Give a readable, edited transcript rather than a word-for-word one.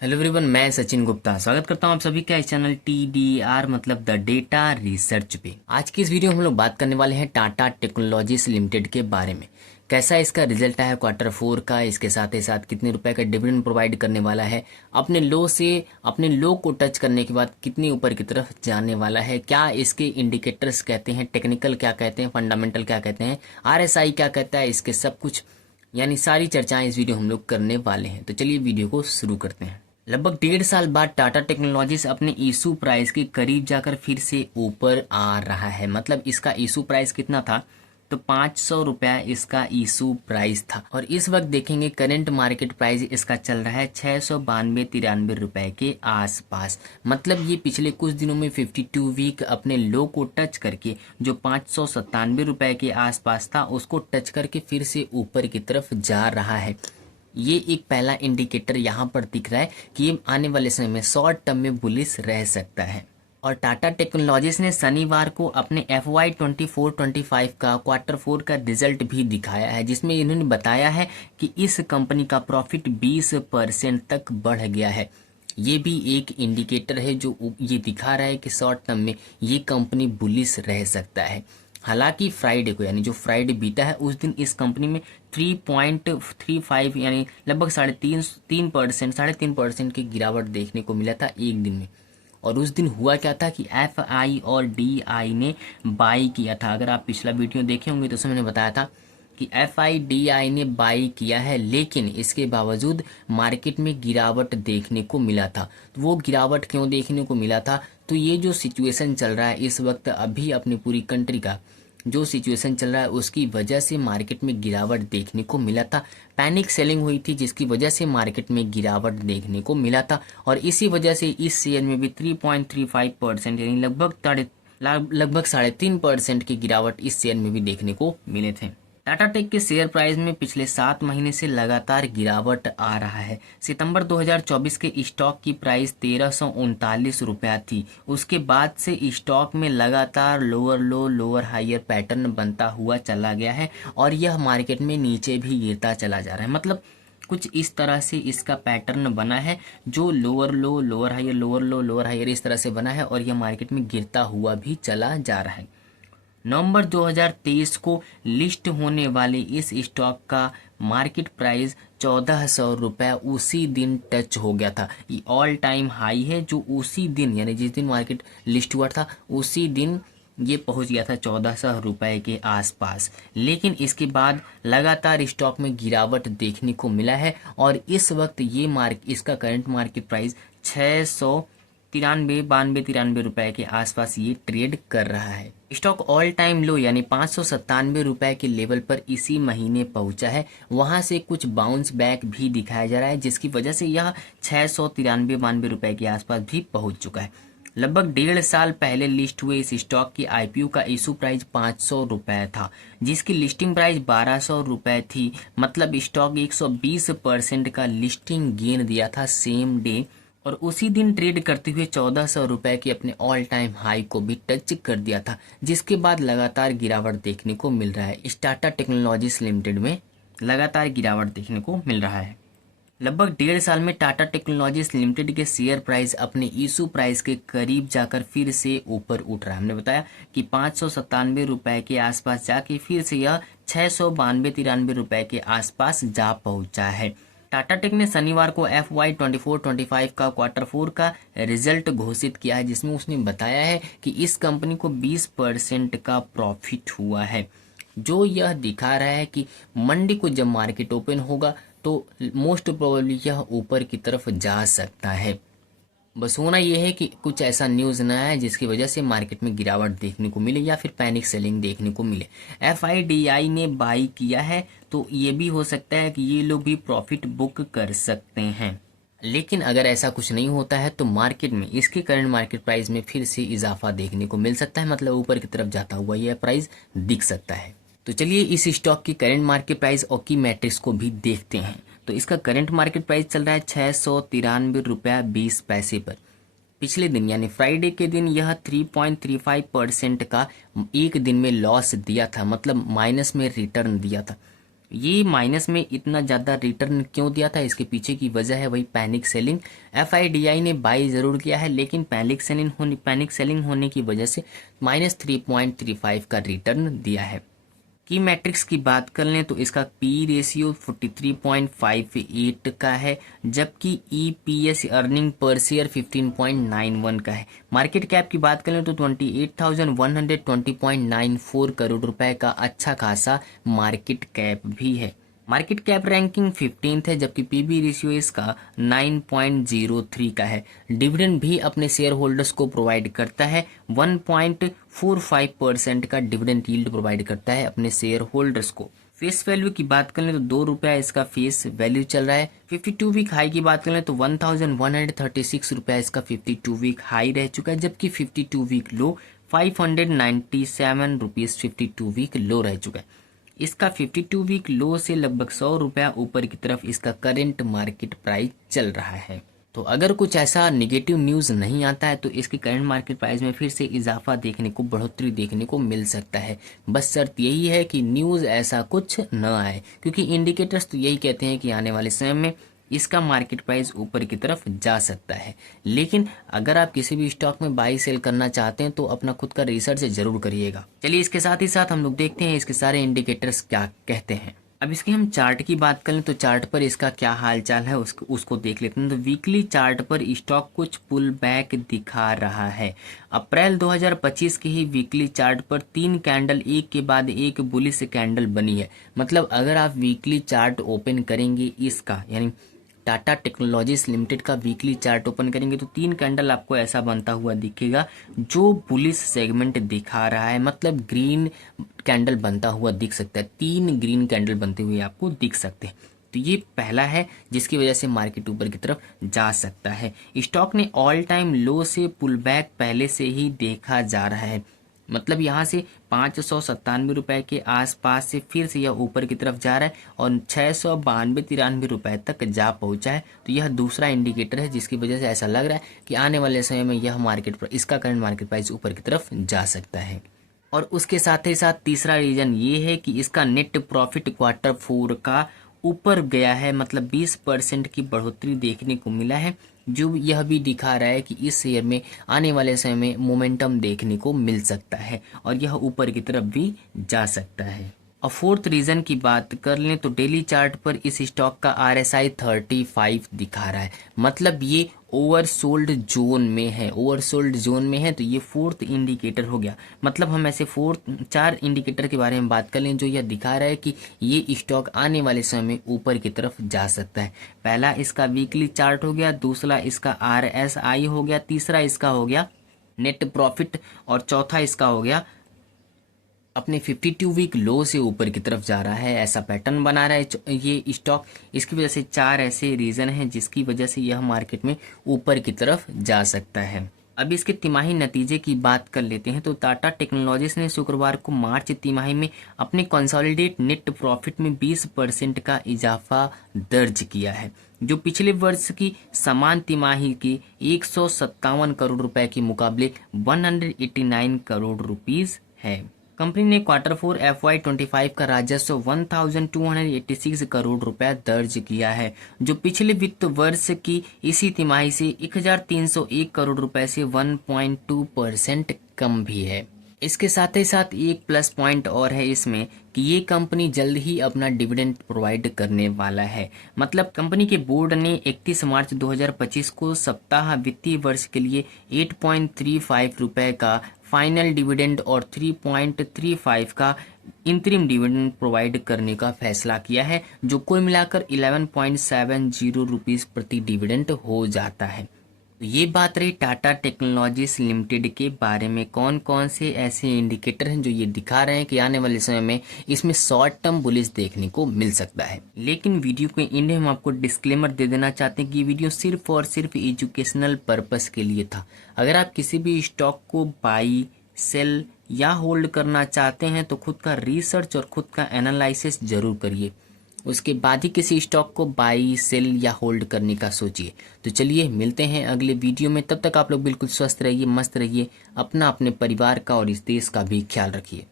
Hello everyone, मैं सचिन गुप्ता स्वागत करता हूं आप सभी का इस चैनल TDR मतलब द डेटा रिसर्च पे। आज की इस वीडियो में हम लोग बात करने वाले हैं टाटा टेक्नोलॉजीज लिमिटेड के बारे में। कैसा इसका रिजल्ट है क्वार्टर 4 का, इसके साथ ही साथ कितने रुपए का डिविडेंड प्रोवाइड करने वाला है, अपने लो को टच करने के बाद कितनी ऊपर की तरफ जाने वाला है, क्या इसके इंडिकेटर्स कहते हैं, टेक्निकल क्या कहते हैं, फंडामेंटल क्या कहते हैं, RSI क्या कहता है, इसके सब कुछ यानी सारी चर्चाएं इस वीडियो हम लोग करने वाले हैं। तो चलिए वीडियो को शुरू करते हैं। लगभग 1.5 साल बाद टाटा टेक्नोलॉजीज अपने इशू प्राइस के करीब जाकर फिर से ऊपर आ रहा है। मतलब इसका इशू प्राइस कितना था, तो 500 रुपया इसका इशू प्राइस था। और इस वक्त देखेंगे करंट मार्केट प्राइस इसका चल रहा है 692-93 रुपए के आसपास। मतलब ये पिछले कुछ दिनों में 52 वीक अपने लो को टच करके जो 597 रुपए के आसपास था उसको टच करके फिर से ऊपर की तरफ जा रहा है। ये एक पहला इंडिकेटर यहाँ पर दिख रहा है कि ये आने वाले समय में शॉर्ट टर्म में बुलिश रह सकता है। और टाटा टेक्नोलॉजीज ने शनिवार को अपने FY 24-25 का क्वार्टर 4 का रिजल्ट भी दिखाया है, जिसमें इन्होंने बताया है कि इस कंपनी का प्रॉफिट 20% तक बढ़ गया है। ये भी एक इंडिकेटर है जो ये दिखा रहा है कि शॉर्ट टर्म में ये कंपनी बुलिश रह सकता है। हालांकि फ्राइडे को यानी जो फ्राइडे बीता है उस दिन इस कंपनी में 3.35 यानी लगभग 3.5% की गिरावट देखने को मिला था एक दिन में। और उस दिन हुआ क्या था कि FI और DI ने बाई किया था। अगर आप पिछला वीडियो देखे होंगे तो उसमें मैंने बताया था कि FI DI ने बाई किया है, लेकिन इसके बावजूद मार्केट में गिरावट देखने को मिला था। तो वो गिरावट क्यों देखने को मिला था, तो ये जो सिचुएशन चल रहा है इस वक्त अभी अपनी पूरी कंट्री का जो सिचुएशन चल रहा है उसकी वजह से मार्केट में गिरावट देखने को मिला था। पैनिक सेलिंग हुई थी जिसकी वजह से मार्केट में गिरावट देखने को मिला था। और इसी वजह से इस शेयर में भी 3.35% यानी लगभग 3.5% की गिरावट इस शेयर में भी देखने को मिले थे। टाटा टेक के शेयर प्राइस में पिछले 7 महीने से लगातार गिरावट आ रहा है। सितंबर 2024 के स्टॉक की प्राइस 1339 रुपया थी। उसके बाद से स्टॉक में लगातार lower low lower higher pattern बनता हुआ चला गया है और यह मार्केट में नीचे भी गिरता चला जा रहा है। मतलब कुछ इस तरह से इसका पैटर्न बना है जो lower low lower higher lower low lower higher इस तरह से बना है और यह मार्केट में गिरता हुआ भी चला जा रहा है। नवंबर 2023 को लिस्ट होने वाले इस स्टॉक का मार्केट प्राइस 1400 रुपये उसी दिन टच हो गया था। ये ऑल टाइम हाई है जो उसी दिन यानी जिस दिन मार्केट लिस्ट हुआ था उसी दिन ये पहुंच गया था 1400 रुपये के आसपास। लेकिन इसके बाद लगातार स्टॉक में गिरावट देखने को मिला है और इस वक्त ये इसका करंट मार्केट प्राइस 693-92 रुपए के आसपास ये ट्रेड कर रहा है। स्टॉक ऑल टाइम लो यानी 597 रुपए के लेवल पर इसी महीने पहुंचा है। वहां से कुछ बाउंस बैक भी दिखाया जा रहा है जिसकी वजह से यह 693-92 रुपए के आसपास भी पहुंच चुका है। लगभग 1.5 साल पहले लिस्ट हुए इस स्टॉक की IPO का इशू प्राइस 500 रुपए था, जिसकी लिस्टिंग प्राइस 1200 रुपए थी। मतलब स्टॉक 120% का लिस्टिंग गेन दिया था सेम डे और उसी दिन ट्रेड करते हुए 1400 रुपए की अपने ऑल टाइम हाई को भी टच कर दिया था, जिसके बाद लगातार गिरावट देखने को मिल रहा है। टाटा टेक्नोलॉजीज लिमिटेड में लगातार गिरावट देखने को मिल रहा है। लगभग 1.5 साल में टाटा टेक्नोलॉजीज लिमिटेड के शेयर प्राइस अपने इशू प्राइस के करीब जाकर फिर से ऊपर उठ रहा है। हमने बताया कि 597 रुपए के आसपास जाके फिर से यह 692-93 रुपए के आसपास जा पहुंचा है। टाटा टेक ने शनिवार को FY 24-25 का क्वार्टर 4 का रिजल्ट घोषित किया है, जिसमें उसने बताया है कि इस कंपनी को 20% का प्रॉफिट हुआ है, जो यह दिखा रहा है कि मंडे को जब मार्केट ओपन होगा तो मोस्ट प्रोबेबली यह ऊपर की तरफ जा सकता है। बस होना यह है कि कुछ ऐसा न्यूज़ ना आए जिसकी वजह से मार्केट में गिरावट देखने को मिले या फिर पैनिक सेलिंग देखने को मिले। FI DI ने बाई किया है तो ये भी हो सकता है कि ये लोग भी प्रॉफिट बुक कर सकते हैं। लेकिन अगर ऐसा कुछ नहीं होता है तो मार्केट में इसके करंट मार्केट प्राइस में फिर से इजाफा देखने को मिल सकता है। मतलब ऊपर की तरफ जाता हुआ यह प्राइस दिख सकता है। तो चलिए इस स्टॉक की करंट मार्केट प्राइस और की मैट्रिक्स को भी देखते हैं। तो इसका करंट मार्केट प्राइस चल रहा है 693 रुपया 20 पैसे पर। पिछले दिन यानी फ्राइडे के दिन यह 3.35% का एक दिन में लॉस दिया था, मतलब माइनस में रिटर्न दिया था। ये माइनस में इतना ज़्यादा रिटर्न क्यों दिया था, इसके पीछे की वजह है वही पैनिक सेलिंग। एफआईडीआई ने बाई ज़रूर किया है, लेकिन पैनिक सेलिंग होने की वजह से -3.35 का रिटर्न दिया है। की मैट्रिक्स की बात कर लें तो इसका पी रेशियो 43.58 का है, जबकि ईपीएस अर्निंग पर शेयर 15.91 का है। मार्केट कैप की बात करें तो 28,120.94 करोड़ रुपए का अच्छा खासा मार्केट कैप भी है। मार्केट कैप रैंकिंग 15th है, जबकि पीबी रेशियो इसका 9.03 का है। डिविडेंड भी अपने शेयर होल्डर्स को प्रोवाइड करता है, 1.45% का डिविडेंड यील्ड प्रोवाइड करता है अपने शेयर होल्डर्स को। फेस वैल्यू की बात करें तो ₹2 इसका फेस वैल्यू चल रहा है। 52 वीक हाई की बात करें तो 1136 रुपया इसका 52 वीक हाई रह चुका है, जबकि 52 week low 597 rupees 52 week low रह चुका है। इसका 52 वीक लो से लगभग 100 रुपया ऊपर की तरफ इसका करंट मार्केट प्राइस चल रहा है। तो अगर कुछ ऐसा निगेटिव न्यूज़ नहीं आता है तो इसकी करंट मार्केट प्राइस में फिर से इजाफा देखने को, बढ़ोतरी देखने को मिल सकता है। बस शर्त यही है कि न्यूज़ ऐसा कुछ न आए, क्योंकि इंडिकेटर्स तो यही कहते हैं कि आने वाले समय में इसका मार्केट प्राइस ऊपर की तरफ जा सकता है। लेकिन अगर आप किसी भी स्टॉक में बाई सेल करना चाहते हैं तो अपना खुद का रिसर्च जरूर करिएगा। चलिए इसके साथ ही साथ हम लोग देखते हैं इसके सारे इंडिकेटर्स क्या कहते हैं। अब इसके हम चार्ट की बात करें तो चार्ट पर इसका क्या हाल चाल है उसको देख लेते हैं। तो वीकली चार्ट पर स्टॉक कुछ पुल बैक दिखा रहा है। अप्रैल 2025 के ही वीकली चार्ट पर 3 कैंडल एक के बाद एक बुलिश कैंडल बनी है। मतलब अगर आप वीकली चार्ट ओपन करेंगे इसका, यानी टाटा टेक्नोलॉजीज लिमिटेड का वीकली चार्ट ओपन करेंगे तो 3 कैंडल आपको ऐसा बनता हुआ दिखेगा जो बुलिश सेगमेंट दिखा रहा है। मतलब ग्रीन कैंडल बनता हुआ दिख सकता है, 3 ग्रीन कैंडल बनते हुए आपको दिख सकते हैं। तो ये पहला है जिसकी वजह से मार्केट ऊपर की तरफ जा सकता है। स्टॉक ने ऑल टाइम लो से पुल बैक पहले से ही देखा जा रहा है। मतलब यहाँ से 597 रुपए के आसपास से फिर से यह ऊपर की तरफ जा रहा है और 692-93 रुपए तक जा पहुंचा है। तो यह दूसरा इंडिकेटर है जिसकी वजह से ऐसा लग रहा है कि आने वाले समय में यह इसका करंट मार्केट प्राइस ऊपर की तरफ जा सकता है। और उसके साथ ही साथ तीसरा रीजन ये है कि इसका नेट प्रॉफिट Q4 का ऊपर गया है, मतलब 20% की बढ़ोतरी देखने को मिला है, जो यह भी दिखा रहा है कि इस शेयर में आने वाले समय में मोमेंटम देखने को मिल सकता है और यह ऊपर की तरफ भी जा सकता है। और फोर्थ रीजन की बात कर लें तो डेली चार्ट पर इस स्टॉक का RSI 35 दिखा रहा है। मतलब ये ओवरसोल्ड जोन में है, ओवरसोल्ड जोन में है। तो ये फोर्थ इंडिकेटर हो गया। मतलब हम ऐसे 4 इंडिकेटर के बारे में बात कर लें जो यह दिखा रहा है कि ये स्टॉक आने वाले समय में ऊपर की तरफ जा सकता है। पहला इसका वीकली चार्ट हो गया, दूसरा इसका RSI हो गया, तीसरा इसका हो गया नेट प्रॉफिट और चौथा इसका हो गया अपने 52 वीक लो से ऊपर की तरफ जा रहा है। ऐसा पैटर्न बना रहा है ये स्टॉक। इसकी वजह से 4 ऐसे रीजन हैं जिसकी वजह से यह मार्केट में ऊपर की तरफ जा सकता है। अब इसके तिमाही नतीजे की बात कर लेते हैं तो टाटा टेक्नोलॉजीज ने शुक्रवार को मार्च तिमाही में अपने कंसोलिडेट नेट प्रॉफिट में 20% का इजाफा दर्ज किया है, जो पिछले वर्ष की समान तिमाही की 157 करोड़ रुपए के मुकाबले 189 करोड़ रुपीस है। कंपनी ने Q4 FY25 का राजस्व 1286 करोड़ रुपया दर्ज किया है, जो पिछले वित्त वर्ष की इसी तिमाही से 1301 करोड़ रुपए से 1.2% कम भी है। इसके साथ ही साथ एक प्लस पॉइंट और है इसमें कि ये कंपनी जल्द ही अपना डिविडेंड प्रोवाइड करने वाला है। मतलब कंपनी के बोर्ड ने 31 मार्च 2025 को सप्ताह वित्तीय वर्ष के लिए 8.35 रुपए का फाइनल डिविडेंड और 3.35 का इंतरिम डिविडेंड प्रोवाइड करने का फैसला किया है, जो कुल मिलाकर 11.70 रुपीस प्रति डिविडेंड हो जाता है। तो ये बात रही टाटा टेक्नोलॉजीज लिमिटेड के बारे में। कौन कौन से ऐसे इंडिकेटर हैं जो ये दिखा रहे हैं कि आने वाले समय में इसमें शॉर्ट टर्म बुलिश देखने को मिल सकता है। लेकिन वीडियो के एंड में हम आपको डिस्क्लेमर दे देना चाहते हैं कि ये वीडियो सिर्फ और सिर्फ एजुकेशनल पर्पस के लिए था। अगर आप किसी भी स्टॉक को बाई, सेल या होल्ड करना चाहते हैं तो खुद का रिसर्च और खुद का एनालिसिस जरूर करिए, उसके बाद ही किसी स्टॉक को बाई, सेल या होल्ड करने का सोचिए। तो चलिए मिलते हैं अगले वीडियो में। तब तक आप लोग बिल्कुल स्वस्थ रहिए, मस्त रहिए, अपना, अपने परिवार का और इस देश का भी ख्याल रखिए।